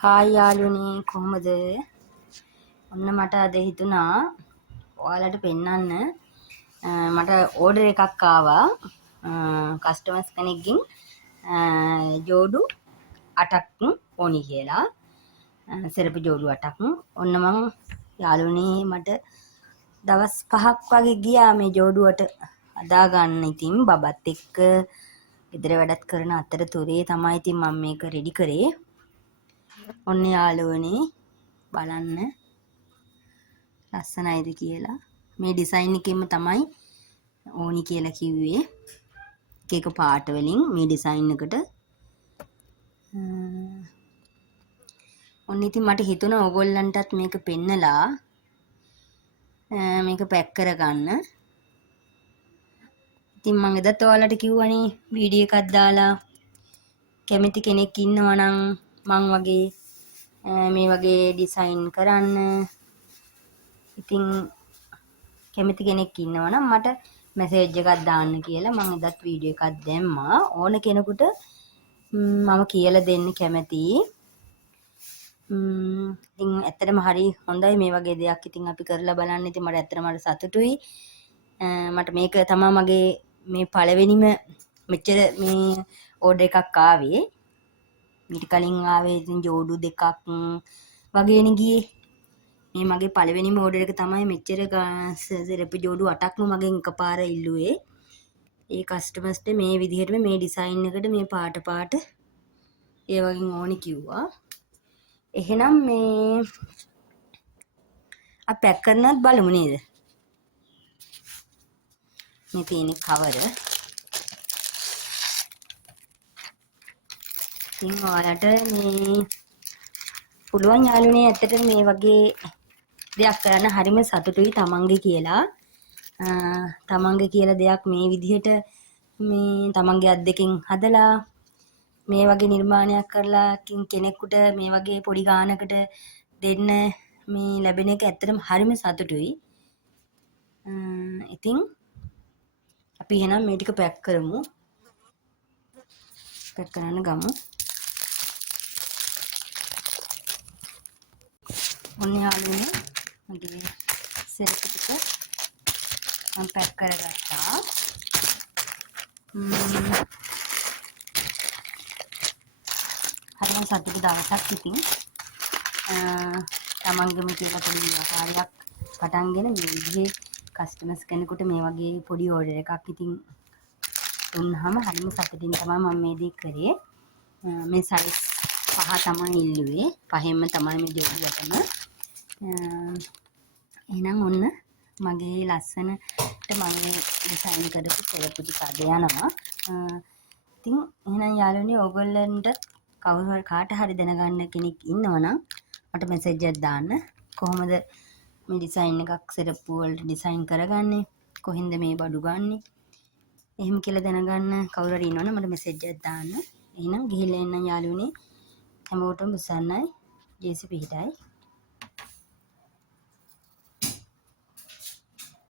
Hi යාළුවනේ කොහොමද? ඔන්න මට අද හිතුණා ඔයාලට පෙන්වන්න මට ඕඩර් එකක් ආවා කස්ටමර්ස් කෙනෙක්ගෙන් ජෝඩු 8ක් ඕනි කියලා. සෙරපි ජෝඩු 8ක්. ඔන්න මම යාළුවනේ මට දවස් 5ක් වගේ ගියා මේ ජෝඩුවට හදා ගන්න. ඉතින් බබත් එක්ක ගෙදර වැඩත් කරන අතරතුරේ තමයි ඉතින් මම මේක රෙඩි කරේ. ඔන්න යාළුවනේ බලන්න ලස්සනයිද කියලා. මේ ඩිසයින් එකෙම තමයි ඕනි කියලා කිව්වේ. එක එක පාට වලින් මේ ඩිසයින් එකට. ඔන්න ඉතින් මට හිතුණා ඕගොල්ලන්ටත් මේක පෙන්නලා මේක පැක් කරගන්න. ඉතින් මම එදත් ඔයාලට කිව්වනේ වීඩියෝ එකක් දාලා කැමති කෙනෙක් ඉන්නවා නම් මං වගේ මේ වගේ ඩිසයින් කරන්න. ඉතින් කැමති කෙනෙක් ඉන්නවා නම් මට මැසේජ් එකක් දාන්න කියලා මම එදත් වීඩියෝ එකක් දැම්මා. ඕන කෙනෙකුට මම කියලා දෙන්න කැමතියි. ඉතින් ඇත්තටම හරි හොඳයි මේ වගේ දෙයක් ඉතින් අපි කරලා බලන්න. ඉතින් මට ඇත්තටම සතුටුයි. මට මේක තමයි මගේ මේ පළවෙනිම මෙච්චර මේ ඕඩර් එකක් ආවේ. ඊට කලින් ආවේ ඉතින් ජෝඩු 2ක් වගේනේ ගියේ. මේ මගේ පළවෙනිම ඕඩර් එක තමයි මෙච්චර සෙරපි ජෝඩු 8ක්ම මගෙන් එකපාර ඉල්ලුවේ. ඒ කස්ටමර්ස්ට මේ විදිහටම මේ ඩිසයින් එකට මේ පාට ඒ වගේ ඕනි කිව්වා. එහෙනම් මේ අපි පැක් කරනවත් බලමු නේද? මේ තියෙන කවර. ඉතින් ඔයාලට මේ පුළුවන් යාළුවනේ ඇත්තටම මේ වගේ දෙයක් කරන්න හරිම සතුටුයි තමන්ගේ කියලා. තමන්ගේ කියලා දෙයක් මේ විදිහට මේ තමන්ගේ අත් දෙකෙන් හදලා මේ වගේ නිර්මාණයක් කරලා කෙනෙකුට මේ වගේ පොඩි ගානකට දෙන්න මේ ලැබෙන එක ඇත්තටම හරිම සතුටුයි. ඉතින් අපි එහෙනම් මේ ටික පැක් කරමු. පැක් කරන්න ගමු. ඔන්න යාළුවනේ මගේ සෙරපි ටික මම පැක් කරගත්තා. හරිම සතුටු දවසක් ඉතින්. තමන්ගේම කියලා පොඩි ව්‍යාපාරයක් පටන්ගෙන මේ විදිහේ කස්ටමර්ස් කෙනෙකුට මේ වගේ පොඩි ඕඩර් එකක් ඉතින් දුන්නාම හරිම සතුටින් තමයි මම මේ දේ කරේ. මේ සයිස් 5 තමයි ඉල්ලුවේ. 5ෙන්ම තමයි මේ ජෝඩුවටම. එහෙනම් ඔන්න මගේ ලස්සනට මම ඩිසයින් කරපු සෙරපි ටික අද යනවා. ඉතින් එහෙනම් යාළුවනේ ඕගොල්ලන්ට කවුරු හරි කාට හරි දැනගන්න කෙනෙක් ඉන්නවනම් මට මැසේජ් එකක් දාන්න. කොහොමද මේ ඩිසයින් එකක් සෙරප්පු වලට ඩිසයින් කරගන්නේ? කොහෙන්ද මේ බඩු ගන්නෙ? එහෙම කියලා දැනගන්න කවුරු හරි ඉන්නවනම් මට මැසේජ් එකක් දාන්න. එහෙනම් ගිහිල්ලා එන්න යාළුවනේ. හැමෝටම උසන්නයි. ජේසි පිහිටයි.